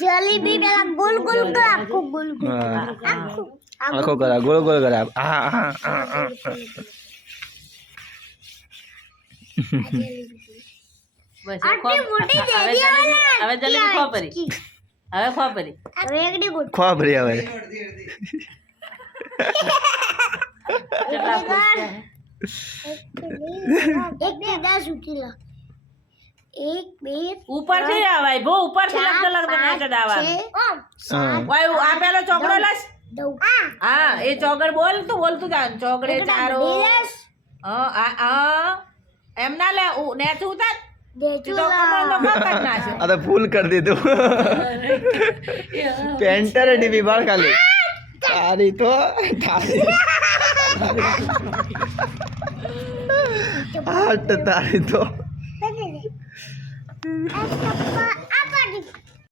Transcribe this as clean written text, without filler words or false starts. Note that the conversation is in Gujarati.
જલેબી પેલા ગોલ ગોલ કર આખું ગોલ ગોલ આખો કરા ગોળ ગોળ કરા બસ આટલી મોટી દેદી હવે જલેબી ખો પરી હવે ખો પરી હવે એકડી ગોળ ખોબરી આવે કેટલા ખુશ છે એક બે 10 ઉકેલા એક બે ઉપર થી આવાય બહુ ઉપર થી લગતા લગતા ના ચડાવવાનું વાય આ પેલો ચોકડો લસ હા એ ચોગડ બોલતું જા ચોગડે ચારો એમ ના લે ને તું ઉતાર તું તો કમળનો કાકડ નાખે આ તો ફૂલ કરી દીધું પેન્ટર ડીબી બાર ખાલી તારી તો હાટ તારી તો